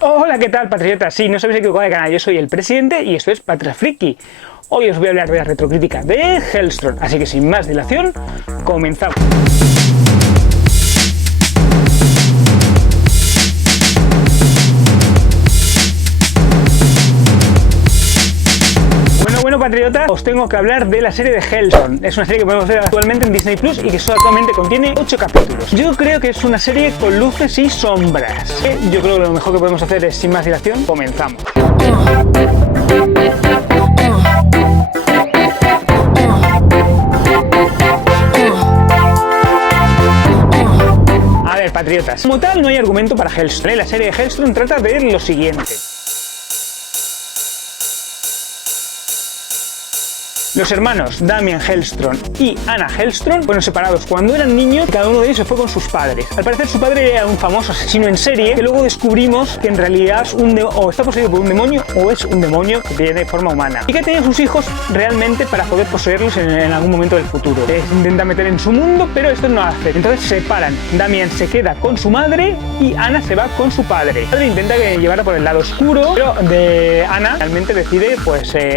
Hola, ¿qué tal, patriotas? Sí, no sabéis equivocado de canal, yo soy el presidente y esto es Patria Friki. Hoy os voy a hablar de la retrocrítica de Helstrom, así que sin más dilación, comenzamos. Bueno, patriotas, os tengo que hablar de la serie de Helstrom. Es una serie que podemos ver actualmente en Disney Plus y que solamente contiene 8 capítulos. Yo creo que es una serie con luces y sombras. Yo creo que lo mejor que podemos hacer es, sin más dilación, comenzamos. A ver, patriotas, como tal no hay argumento para Helstrom. La serie de Helstrom trata de lo siguiente. Los hermanos Damian Helstrom y Anna Helstrom fueron separados cuando eran niños y cada uno de ellos se fue con sus padres. Al parecer su padre era un famoso asesino en serie que luego descubrimos que en realidad es o está poseído por un demonio o es un demonio que tiene forma humana y que tenía sus hijos realmente para poder poseerlos en algún momento del futuro. Les intenta meter en su mundo, pero esto no hace. Entonces se separan. Damian se queda con su madre y Anna se va con su padre. El padre intenta llevarla por el lado oscuro, pero Anna realmente decide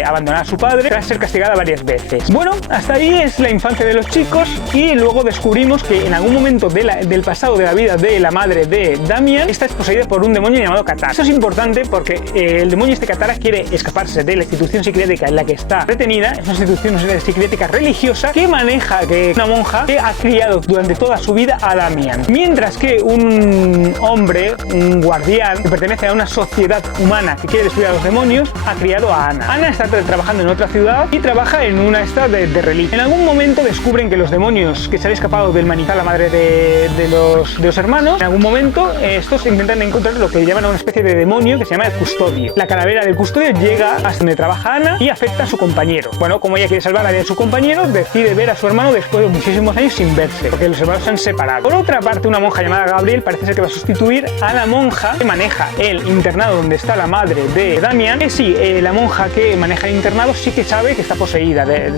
abandonar a su padre tras ser castigada varias veces. Bueno, hasta ahí es la infancia de los chicos y luego descubrimos que en algún momento del pasado de la vida de la madre de Damian, esta es poseída por un demonio llamado Katara. Esto es importante porque el demonio Katara quiere escaparse de la institución psiquiátrica en la que está retenida. Es una institución psiquiátrica religiosa que maneja una monja que ha criado durante toda su vida a Damian. Mientras que un hombre, un guardián que pertenece a una sociedad humana que quiere destruir a los demonios, ha criado a Anna. Anna está trabajando en otra ciudad y trabaja en una esta de reliquia. En algún momento descubren que los demonios que se han escapado del manizal, la madre de los hermanos, en algún momento estos intentan encontrar lo que llaman a una especie de demonio que se llama el custodio. La calavera del custodio llega hasta donde trabaja Anna y afecta a su compañero. Bueno, como ella quiere salvar la vida de su compañero, decide ver a su hermano después de muchísimos años sin verse, porque los hermanos se han separado. Por otra parte, una monja llamada Gabriel parece ser que va a sustituir a la monja que maneja el internado donde está la madre de Damian. Que sí, la monja que maneja el internado sí que sabe que está poseída,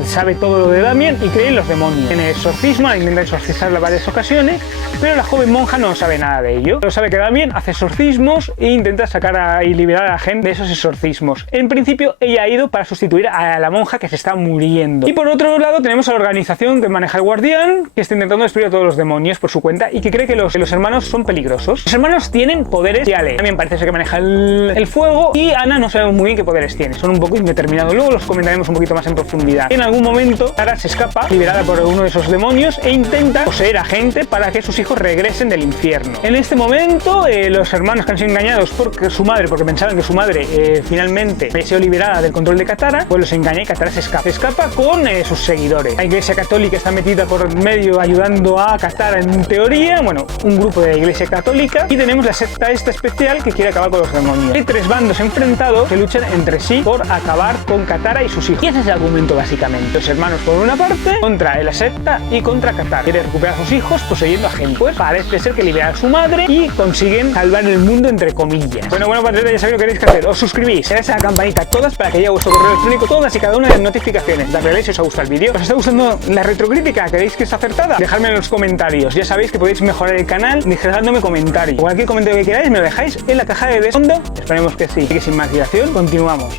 sabe todo lo de Damian y cree en los demonios. Tiene exorcismo, intenta exorcizarla varias ocasiones, pero la joven monja no sabe nada de ello. Solo sabe que Damian hace exorcismos e intenta sacar y liberar a la gente de esos exorcismos. En principio, ella ha ido para sustituir a la monja que se está muriendo. Y por otro lado, tenemos a la organización que maneja el guardián, que está intentando destruir a todos los demonios por su cuenta y que cree que los hermanos son peligrosos. Los hermanos tienen poderes especiales. También parece ser que maneja el fuego y Anna no sabemos muy bien qué poderes tiene. Son un poco indeterminados. Luego los comentaremos un poquito más en profundidad. En algún momento, Tara se escapa, liberada por uno de esos demonios, e intenta poseer a gente para que sus hijos regresen del infierno. En este momento, los hermanos que han sido engañados por su madre, porque pensaban que su madre finalmente había sido liberada del control de Katara, pues los engaña y Katara se escapa. Se escapa con sus seguidores. La Iglesia Católica está metida por medio ayudando a Katara en teoría, bueno, un grupo de la Iglesia Católica, y tenemos la secta esta especial que quiere acabar con los demonios. Hay 3 bandos enfrentados que luchan entre sí por acabar con Katara y sus hijos. Y ese es el argumento básicamente. Los hermanos por una parte contra la secta y contra Katara. Quiere recuperar a sus hijos poseyendo a gente. Pues parece ser que libera a su madre y consiguen salvar el mundo entre comillas. Bueno, patriotas, ya sabéis lo que tenéis que hacer. Os suscribís, le dais a la campanita todas para que llegue vuestro correo electrónico todas y cada una de las notificaciones. Darle like si os ha gustado el vídeo. ¿Os está gustando la retrocrítica? ¿Creéis que es acertada? Dejadme en los comentarios. Ya sabéis que podéis mejorar el canal dejándome comentarios. Cualquier comentario que queráis me lo dejáis en la caja de fondo. Esperemos que sí. Así que sin más dilación, continuamos.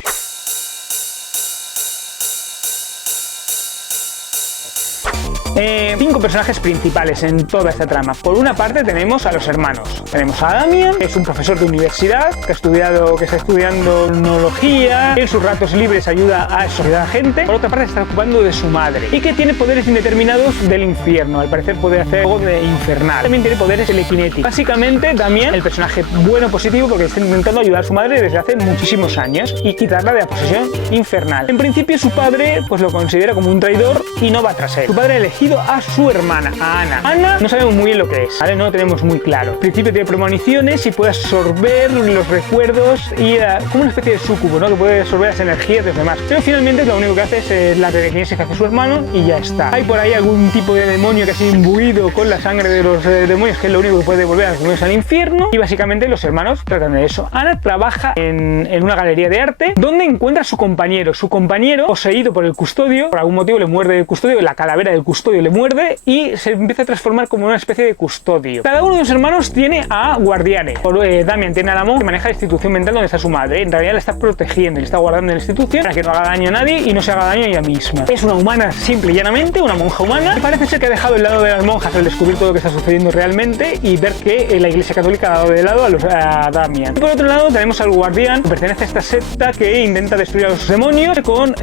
5 personajes principales en toda esta trama. Por una parte tenemos a los hermanos. Tenemos a Damian, que es un profesor de universidad, que está estudiando tecnología, en sus ratos libres ayuda a exorcizar a gente. Por otra parte está ocupando de su madre y que tiene poderes indeterminados del infierno. Al parecer puede hacer algo de infernal. También tiene poderes telequinéticos. Básicamente Damian, el personaje bueno positivo, porque está intentando ayudar a su madre desde hace muchísimos años y quitarla de la posesión infernal. En principio su padre pues lo considera como un traidor y no va tras él. Su padre ha elegido a su hermana, a Anna. Anna no sabemos muy bien lo que es, ¿vale? No lo tenemos muy claro. Al principio tiene premoniciones y puede absorber los recuerdos y como una especie de súcubo, ¿no? Que puede absorber las energías de los demás. Pero finalmente lo único que hace es la telequinesis que hace su hermano y ya está. Hay por ahí algún tipo de demonio que ha sido imbuido con la sangre de los demonios, que es lo único que puede devolver a los demonios al infierno. Y básicamente los hermanos tratan de eso. Anna trabaja en una galería de arte donde encuentra a su compañero. Su compañero, poseído por el custodio, por algún motivo le muerde el custodio, la calavera del custodio custodio le muerde y se empieza a transformar como una especie de custodio. Cada uno de los hermanos tiene a guardianes. Damian tiene a la monja que maneja la institución mental donde está su madre. En realidad la está protegiendo, le está guardando en la institución para que no haga daño a nadie y no se haga daño a ella misma. Es una humana simple y llanamente, una monja humana, y parece ser que ha dejado el lado de las monjas al descubrir todo lo que está sucediendo realmente y ver que la Iglesia Católica ha dado de lado a Damian. Y por otro lado tenemos al guardián, que pertenece a esta secta que intenta destruir a los demonios con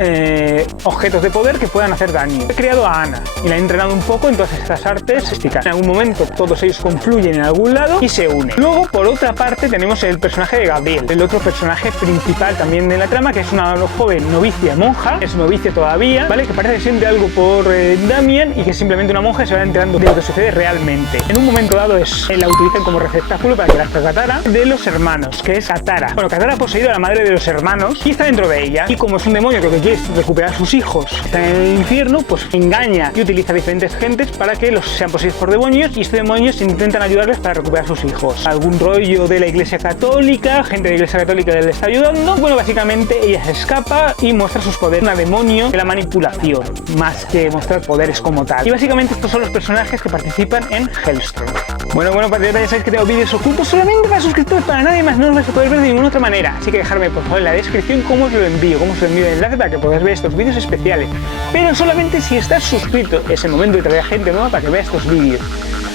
objetos de poder que puedan hacer daño. He creado a Ana y la he entrenado un poco en todas estas artes místicas. En algún momento todos ellos confluyen en algún lado y se unen. Luego, por otra parte, tenemos el personaje de Gabriel, el otro personaje principal también de la trama, que es una joven novicia monja, es novicia todavía, ¿vale? Que parece que siente algo por Damian y que es simplemente una monja y se va enterando de lo que sucede realmente. En un momento dado la utilizan como receptáculo para que la Katara de los hermanos, que es Katara. Bueno, Katara ha poseído a la madre de los hermanos y está dentro de ella. Y como es un demonio que lo que quiere es recuperar a sus hijos, está en el infierno, pues engaña y utiliza diferentes gentes para que los sean poseídos por demonios y estos demonios intentan ayudarles para recuperar a sus hijos. Algún rollo de la Iglesia Católica, gente de la Iglesia Católica le está ayudando. Bueno, básicamente ella se escapa y muestra sus poderes. Una demonio de la manipulación, más que mostrar poderes como tal. Y básicamente estos son los personajes que participan en Helstrom. Bueno, patriotas, ya sabéis que tengo vídeos ocultos solamente para suscriptores, para nadie más, no los vais a poder ver de ninguna otra manera. Así que dejadme por favor en la descripción cómo os lo envío, cómo os envío el enlace para que podáis ver estos vídeos especiales. Pero solamente si estás suscrito, es el momento de traer a gente nueva para que vea estos vídeos.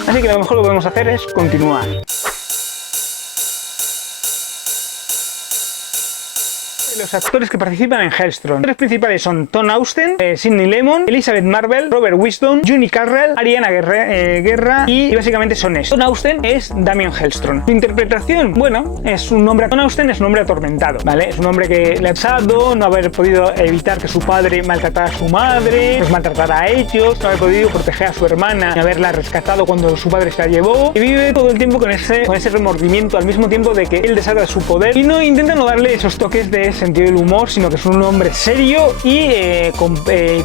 Así que lo mejor que podemos hacer es continuar. Los actores que participan en Helstrom. Los actores principales son Tom Austen, Sidney Lemon, Elizabeth Marvel, Robert Wisdom, Juni Carrell, Ariana Guerra y básicamente son estos. Tom Austen es Damian Helstrom. Su interpretación, bueno, Tom Austen es un hombre atormentado, ¿vale? Es un hombre que le ha pasado no haber podido evitar que su padre maltratara a su madre, los maltratara a ellos, no haber podido proteger a su hermana y haberla rescatado cuando su padre se la llevó, y vive todo el tiempo con ese remordimiento al mismo tiempo de que él desata su poder y no intenta no darle esos toques de sentido del humor, sino que es un hombre serio y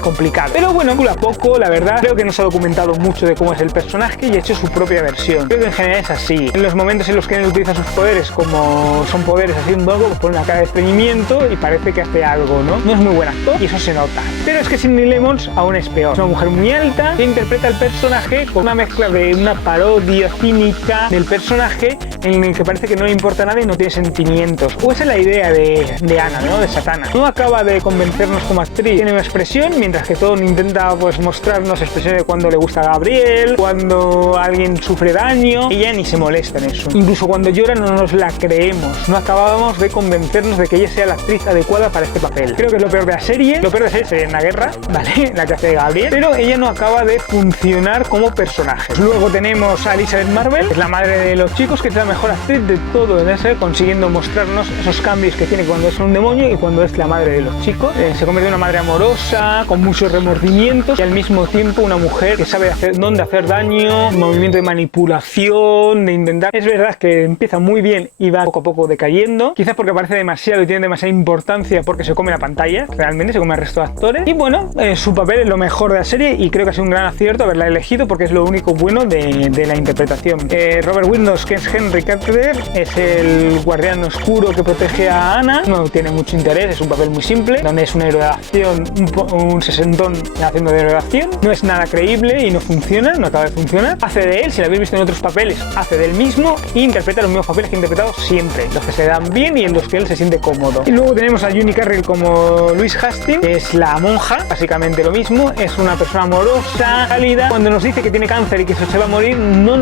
complicado. Pero bueno, poco a poco, la verdad, creo que no se ha documentado mucho de cómo es el personaje y ha hecho su propia versión. Creo que en general es así. En los momentos en los que él utiliza sus poderes, como son poderes así un poco, pues pone una cara de estreñimiento y parece que hace algo, ¿no? No es muy buen actor y eso se nota. Pero es que Sidney Lemon aún es peor. Es una mujer muy alta que interpreta el personaje con una mezcla de una parodia cínica del personaje en el que parece que no le importa nada y no tiene sentimientos. O esa es la idea de Ana, ¿no? De Satana. No acaba de convencernos como actriz. Tiene una expresión, mientras que Tom intenta pues mostrarnos expresiones de cuando le gusta a Gabriel, cuando alguien sufre daño. Ella ni se molesta en eso. Incluso cuando llora no nos la creemos. No acabábamos de convencernos de que ella sea la actriz adecuada para este papel. Creo que es lo peor de la serie. Lo peor de la serie sería Ariana Guerra, ¿vale? La que hace de Gabriel. Pero ella no acaba de funcionar como personaje. Luego tenemos a Elizabeth Marvel, que es la madre de los chicos, que es la mejor actriz de todo en ese, consiguiendo mostrarnos esos cambios que tiene cuando es un demonio y cuando es la madre de los chicos. Se convierte en una madre amorosa, con muchos remordimientos y al mismo tiempo una mujer que sabe dónde hacer daño, movimiento de manipulación, de intentar. Es verdad que empieza muy bien y va poco a poco decayendo, quizás porque aparece demasiado y tiene demasiada importancia porque se come la pantalla, realmente se come al resto de actores. Y bueno, su papel es lo mejor de la serie y creo que ha sido un gran acierto haberla elegido porque es lo único bueno de la interpretación. Robert Windows, que es Henry Carter, es el guardián oscuro que protege a Ana. No tiene mucho interés, es un papel muy simple, donde es un héroe de acción, un sesentón haciendo de héroe de acción. No es nada creíble y no funciona, no acaba de funcionar. Hace de él, si lo habéis visto en otros papeles, hace del mismo e interpreta los mismos papeles que ha interpretado siempre, los que se dan bien y en los que él se siente cómodo. Y luego tenemos a Juni Carrell como Louise Hastings, que es la monja, básicamente lo mismo, es una persona amorosa, cálida. Cuando nos dice que tiene cáncer y que se va a morir, no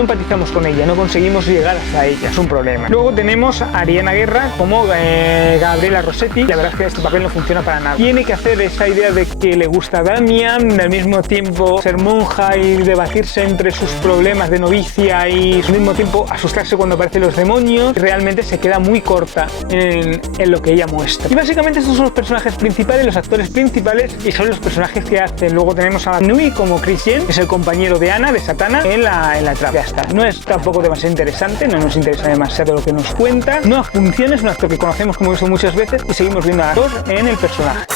empatizamos con ella, no conseguimos llegar hasta ella, es un problema. Luego tenemos a Ariana Guerra como Gabriela Rossetti. La verdad es que este papel no funciona para nada. Tiene que hacer esa idea de que le gusta a Damian, al mismo tiempo ser monja y debatirse entre sus problemas de novicia y al mismo tiempo asustarse cuando aparecen los demonios. Realmente se queda muy corta en lo que ella muestra. Y básicamente estos son los personajes principales, los actores principales y son los personajes que hacen. Luego tenemos a Nui como Chris Yen, que es el compañero de Ana, de Satana, en la trama. Ya está. No es tampoco demasiado interesante, no nos interesa demasiado lo que nos cuenta. No funciona, es un actor que conocemos, como he visto muchas veces, y seguimos viendo al actor en el personaje.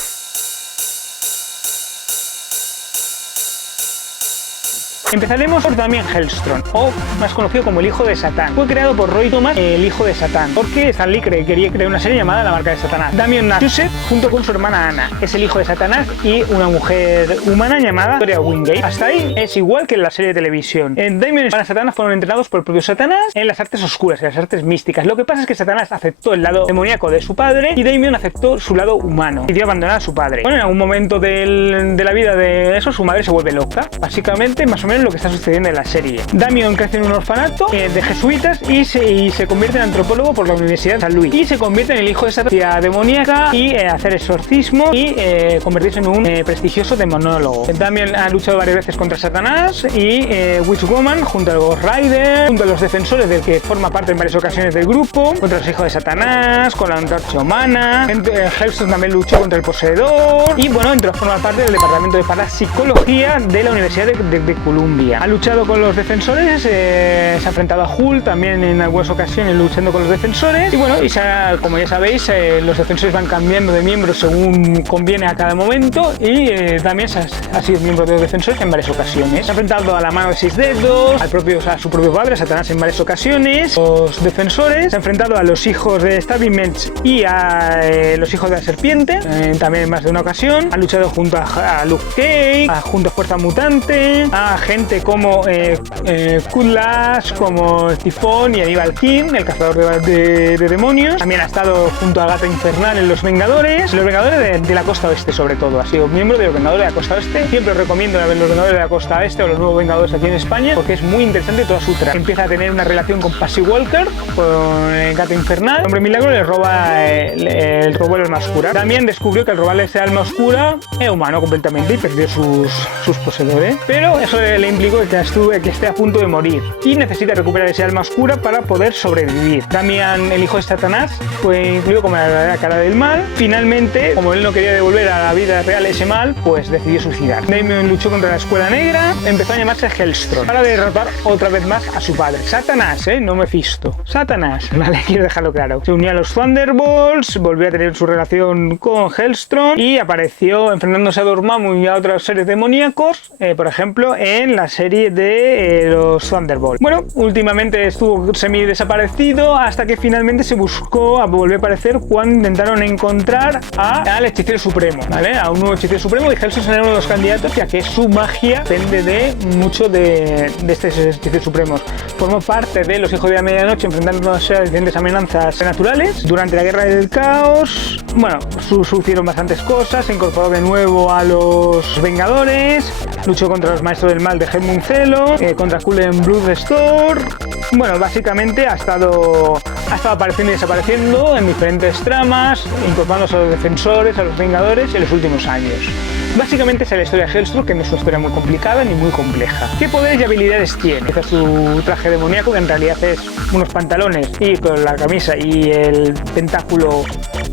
Empezaremos por Damien Hellstrom, o más conocido como el hijo de Satán. Fue creado por Roy Thomas, el hijo de Satán, porque Stan Lee quería crear una serie llamada La Marca de Satanás. Damien nace junto con su hermana Anna. Es el hijo de Satanás y una mujer humana llamada Victoria Wingate. Hasta ahí es igual que en la serie de televisión. Damien y Satanás fueron entrenados por el propio Satanás en las artes oscuras, en las artes místicas. Lo que pasa es que Satanás aceptó el lado demoníaco de su padre y Damien aceptó su lado humano. Decidió abandonar a su padre. Bueno, en algún momento de la vida de eso, su madre se vuelve loca. Básicamente, más o menos lo que está sucediendo en la serie. Damien crece en un orfanato de jesuitas y se convierte en antropólogo por la Universidad de San Luis. Y se convierte en el hijo de Satanás demoníaca y hacer exorcismo y convertirse en un prestigioso demonólogo. Damien ha luchado varias veces contra Satanás y Witch Woman junto a los Riders, junto a los defensores del que forma parte en varias ocasiones del grupo, contra los hijos de Satanás, con la antorcha humana. Hellstrom también luchó contra el poseedor y bueno, forma parte del departamento de parapsicología de la Universidad de Columbia. Ha luchado con los defensores, se ha enfrentado a Hulk también en algunas ocasiones luchando con los defensores y bueno, como ya sabéis, los defensores van cambiando de miembros según conviene a cada momento y también ha sido miembro de los defensores en varias ocasiones. Se ha enfrentado a la mano de 6 dedos, a su propio padre, Satanás, en varias ocasiones. Los defensores se ha enfrentado a los hijos de Stabiments y a los hijos de la serpiente, también en más de una ocasión. Ha luchado junto a Luke Cage, junto a Fuerza Mutante, a gente como Kutlas, como Tifón y Aníbal King, el cazador de demonios. También ha estado junto a Gata Infernal en Los Vengadores de la Costa Oeste, sobre todo. Ha sido miembro de los Vengadores de la Costa Oeste. Siempre os recomiendo ver los Vengadores de la Costa Oeste o los nuevos Vengadores aquí en España, porque es muy interesante toda su trama. Empieza a tener una relación con Passy Walker, con Gata Infernal. El Hombre Milagro le roba el alma oscura. También descubrió que al robarle ese alma oscura era humano completamente y perdió sus poseedores. Pero eso le implicó que esté a punto de morir y necesita recuperar ese alma oscura para poder sobrevivir. Damien, el hijo de Satanás, fue incluido como la verdadera cara del mal. Finalmente, como él no quería devolver a la vida real ese mal, pues decidió suicidar. Damien luchó contra la Escuela Negra, empezó a llamarse Hellstrom para derrotar otra vez más a su padre. Satanás, no Mephisto. Satanás, vale, quiero dejarlo claro. Se unió a los Thunderbolts, volvió a tener su relación con Hellstrom y apareció enfrentándose a Dormammu y a otros seres demoníacos, por ejemplo, en la serie de los Thunderbolts. Bueno, últimamente estuvo semi desaparecido hasta que finalmente se buscó a volver a aparecer cuando intentaron encontrar al Hechicero Supremo, ¿vale? A un nuevo Hechicero Supremo y Hellstrom era uno de los candidatos, ya que su magia depende de mucho de estos Hechiceros Supremos. Formó parte de los Hijos de la Medianoche enfrentándose a diferentes amenazas naturales. Durante la Guerra del Caos, bueno, sucedieron bastantes cosas, se incorporó de nuevo a los Vengadores, luchó contra los Maestros del Mal de Hedmund Celo, contra Cullen Bloodstorm. Bueno, básicamente ha estado apareciendo y desapareciendo en diferentes tramas, incorporándose a los defensores, a los Vengadores en los últimos años. Básicamente es la historia de Hellstrom, que no es una historia muy complicada ni muy compleja. ¿Qué poderes y habilidades tiene? Empieza su traje demoníaco, que en realidad es unos pantalones y con la camisa y el tentáculo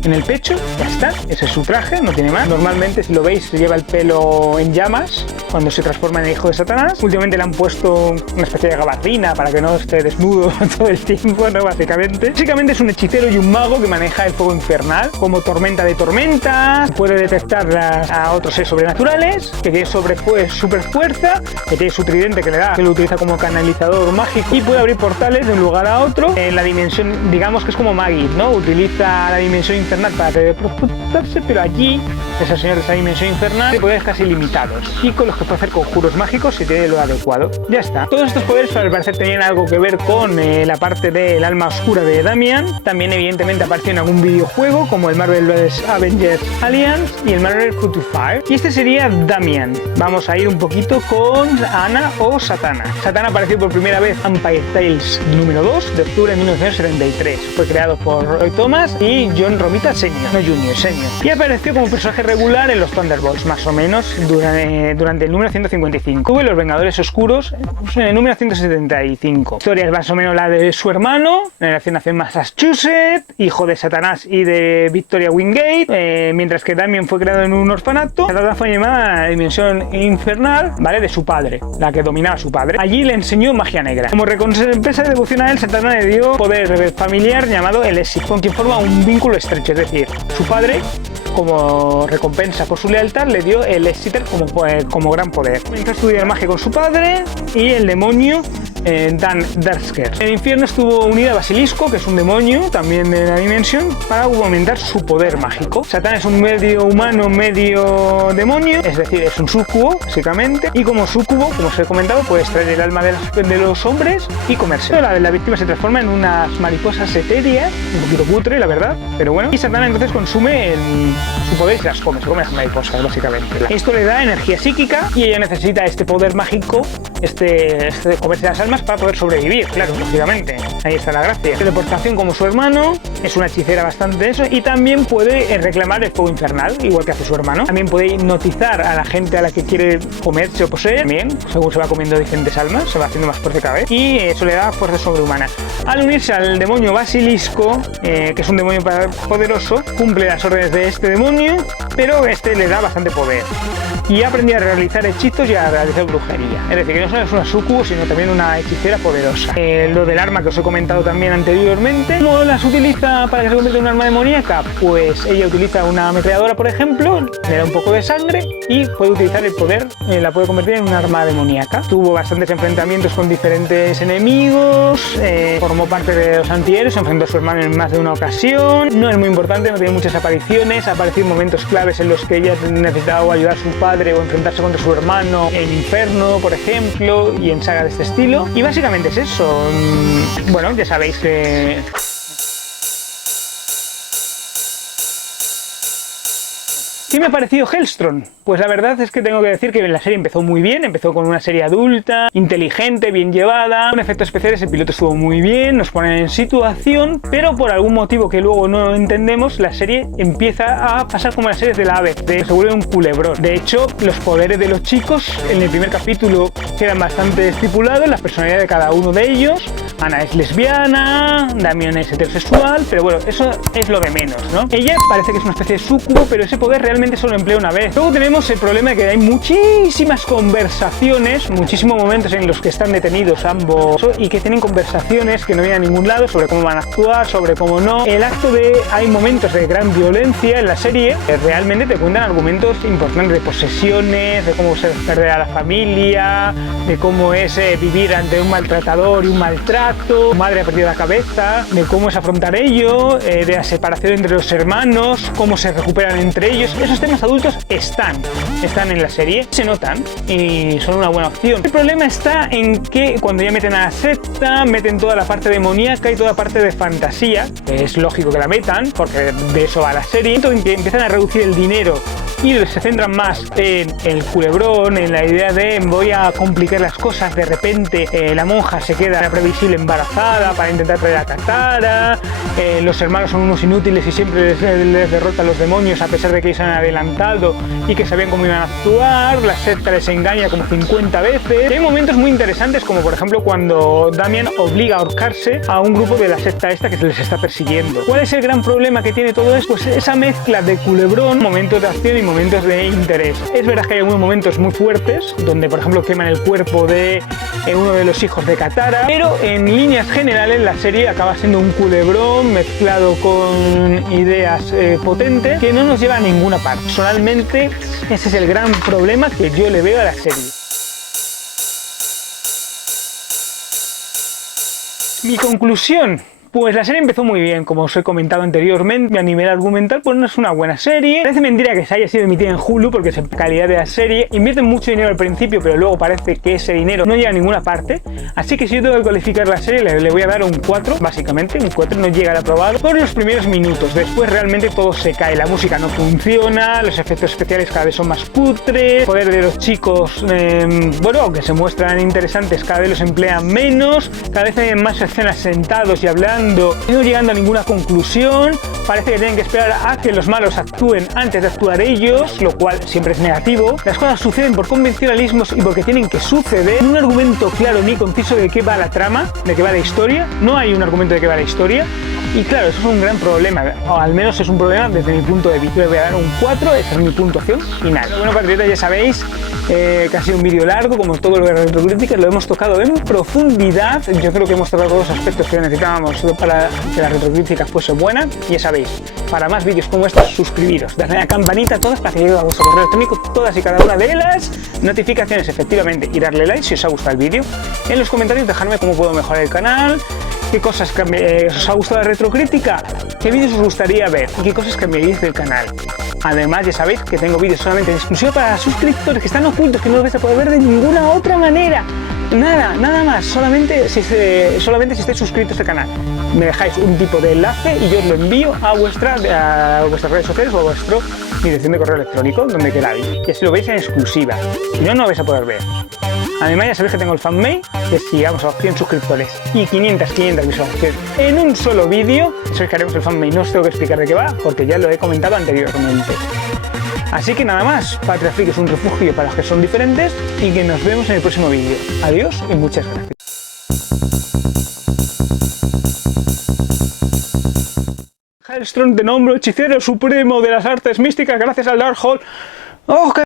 en el pecho, ya está, ese es su traje, no tiene más. Normalmente, si lo veis, lleva el pelo en llamas cuando se transforma en el hijo de Satanás. Últimamente le han puesto una especie de gabardina para que no esté desnudo todo el tiempo, ¿no? Básicamente es un hechicero y un mago que maneja el fuego infernal como tormenta de tormentas, puede detectar a otros seres sobrenaturales, que tiene super fuerza, que tiene su tridente que lo utiliza como canalizador mágico y puede abrir portales de un lugar a otro en la dimensión, digamos que es como Maggie, ¿no? Utiliza la dimensión infernal para teletransportarse, pero allí es el señor de esa dimensión infernal de poderes casi limitados y con los que puede hacer conjuros mágicos si tiene lo adecuado. Ya está. Todos estos poderes al parecer tenían algo que ver con la parte del alma oscura de Damien. También evidentemente apareció en algún videojuego como el Marvel Avengers Alliance y el Marvel Fruitify. Y este sería Damien. Vamos a ir un poquito con Anna o Satana. Satana apareció por primera vez en Empire Tales número 2 de octubre de 1973. Fue creado por Roy Thomas y John Romita Sr., no Junior, Senior. Y apareció como personaje regular en los Thunderbolts, más o menos durante el número 155. Hubo los Vengadores Oscuros en el número 175. Historia es más o menos la de su hermano, nació en Massachusetts, hijo de Satanás y de Victoria Wingate, mientras que Damien fue creado en un orfanato. Satanás fue llamada la dimensión infernal, ¿vale? De su padre, la que dominaba a su padre. Allí le enseñó magia negra. Como recompensa de devoción a él, Satanás le dio poder familiar llamado el Essi, con quien forma un vínculo estrecho, es decir, su padre como recompensa por su lealtad, le dio el Exeter como gran poder. Comenzó a estudiar magia con su padre y el demonio Dan Darsker. En el infierno estuvo unida a Basilisco, que es un demonio también de la dimensión, para aumentar su poder mágico. Satán es un medio humano, medio demonio, es decir, es un súcubo, básicamente, y como súcubo, como os he comentado, puede extraer el alma de los hombres y comerse. La víctima se transforma en unas mariposas etéreas, un poquito cutre, la verdad, pero bueno, y Satán entonces consume su poder y se come las mariposas, básicamente. Esto le da energía psíquica y ella necesita este poder mágico, de comerse las almas para poder sobrevivir, claro, lógicamente. Ahí está la gracia. Teleportación como su hermano, es una hechicera bastante eso, y también puede reclamar el fuego infernal, igual que hace su hermano. También puede hipnotizar a la gente a la que quiere comerse o poseer, también, según se va comiendo diferentes almas, se va haciendo más fuerte cada vez, y eso le da fuerza sobrehumana. Al unirse al demonio Basilisco, que es un demonio poderoso, cumple las órdenes de este demonio, pero este le da bastante poder. Y aprendí a realizar hechizos y a realizar brujería. Es decir, que no solo es una sucubo, sino también una hechicera poderosa. Lo del arma que os he comentado también anteriormente. ¿Cómo las utiliza para que se convierta en un arma demoníaca? Pues ella utiliza una ametralladora, por ejemplo, le da un poco de sangre y puede utilizar el poder, la puede convertir en un arma demoníaca. Tuvo bastantes enfrentamientos con diferentes enemigos, formó parte de los antihéroes, se enfrentó a su hermano en más de una ocasión. No es muy importante, no tiene muchas apariciones, apareció en momentos claves en los que ella necesitaba ayudar a su padre o enfrentarse contra su hermano en Inferno, por ejemplo, y en saga de este estilo. Y básicamente es eso. Bueno, ya sabéis que... ¿Qué me ha parecido Helstrom? Pues la verdad es que tengo que decir que la serie empezó muy bien, empezó con una serie adulta, inteligente, bien llevada, con efectos especiales, el piloto estuvo muy bien, nos ponen en situación, pero por algún motivo que luego no entendemos, la serie empieza a pasar como las series de la ABC, se vuelve un culebrón. De hecho, los poderes de los chicos en el primer capítulo quedan bastante estipulados, la personalidad de cada uno de ellos. Ana es lesbiana, Damian es heterosexual, pero bueno, eso es lo de menos, ¿no? Ella parece que es una especie de súcubo, pero ese poder realmente solo emplea una vez. Luego tenemos el problema de que hay muchísimas conversaciones, muchísimos momentos en los que están detenidos ambos y que tienen conversaciones que no vienen a ningún lado sobre cómo van a actuar, sobre cómo no. Hay momentos de gran violencia en la serie que realmente te cuentan argumentos importantes de posesiones, de cómo se perder a la familia, de cómo es vivir ante un maltratador y un maltrato. Madre ha perdido la cabeza, de cómo es afrontar ello, de la separación entre los hermanos, cómo se recuperan entre ellos. Esos temas adultos están en la serie, se notan y son una buena opción. El problema está en que cuando ya meten a la secta, meten toda la parte demoníaca y toda la parte de fantasía, que es lógico que la metan, porque de eso va la serie, entonces empiezan a reducir el dinero y se centran más en el culebrón, en la idea de voy a complicar las cosas, de repente la monja se queda previsible embarazada para intentar traer a Katara, los hermanos son unos inútiles y siempre les derrotan los demonios a pesar de que ellos han adelantado y que sabían cómo iban a actuar, la secta les engaña como 50 veces. Y hay momentos muy interesantes como por ejemplo cuando Damian obliga a ahorcarse a un grupo de la secta esta que se les está persiguiendo. ¿Cuál es el gran problema que tiene todo esto? Pues esa mezcla de culebrón, momentos de acción y momentos de interés. Es verdad que hay algunos momentos muy fuertes donde por ejemplo queman el cuerpo de uno de los hijos de Katara, pero en líneas generales la serie acaba siendo un culebrón mezclado con ideas potentes que no nos lleva a ninguna parte. Personalmente ese es el gran problema que yo le veo a la serie. Mi conclusión. Pues la serie empezó muy bien, como os he comentado anteriormente, a nivel argumental pues no es una buena serie. Parece mentira que se haya sido emitida en Hulu porque es calidad de la serie. Invierten mucho dinero al principio, pero luego parece que ese dinero no llega a ninguna parte. Así que si yo tengo que calificar la serie, le voy a dar un 4, básicamente. Un 4 no llega al aprobado por los primeros minutos. Después realmente todo se cae, la música no funciona, los efectos especiales cada vez son más cutres, el poder de los chicos, bueno, aunque se muestran interesantes, cada vez los emplean menos, cada vez hay más escenas sentados y hablando, no llegando a ninguna conclusión. Parece que tienen que esperar a que los malos actúen antes de actuar ellos, lo cual siempre es negativo. Las cosas suceden por convencionalismos y porque tienen que suceder. Un argumento claro ni conciso de qué va la trama, de qué va la historia. No hay un argumento de qué va la historia. Y claro, eso es un gran problema, o al menos es un problema desde mi punto de vista. Le voy a dar un 4, esa es mi puntuación final. Bueno, patriotas, ya sabéis que ha sido un vídeo largo, como todo lo de retrocrítica, lo hemos tocado en profundidad. Yo creo que hemos tocado todos los aspectos que necesitábamos para que la retrocrítica fuese buena. Ya sabéis, para más vídeos como estos, suscribiros, darle a la campanita a todas para que llegue a vuestro correo electrónico todas y cada una de las notificaciones, efectivamente, y darle like si os ha gustado el vídeo. En los comentarios dejadme cómo puedo mejorar el canal, qué cosas os ha gustado la retrocrítica, qué vídeos os gustaría ver y qué cosas cambiaríais del canal. Además, ya sabéis que tengo vídeos solamente en exclusiva para suscriptores que están ocultos, que no los vais a poder ver de ninguna otra manera. Nada más, solamente si estáis suscritos al canal. Me dejáis un tipo de enlace y yo os lo envío a vuestras redes sociales o a vuestra dirección de correo electrónico, donde queráis. Y así lo veis en exclusiva. Si no, no lo vais a poder ver. Además, ya sabéis que tengo el fanmail, que si llegamos a los 100 suscriptores y 500 visualizaciones en un solo vídeo, eso que haremos el fanmail. No os tengo que explicar de qué va, porque ya lo he comentado anteriormente. Así que nada más, Patria Freak es un refugio para los que son diferentes y que nos vemos en el próximo vídeo. Adiós y muchas gracias. Hellstrom, te nombro hechicero supremo de las artes místicas gracias al Darkhold. ¡Oh, qué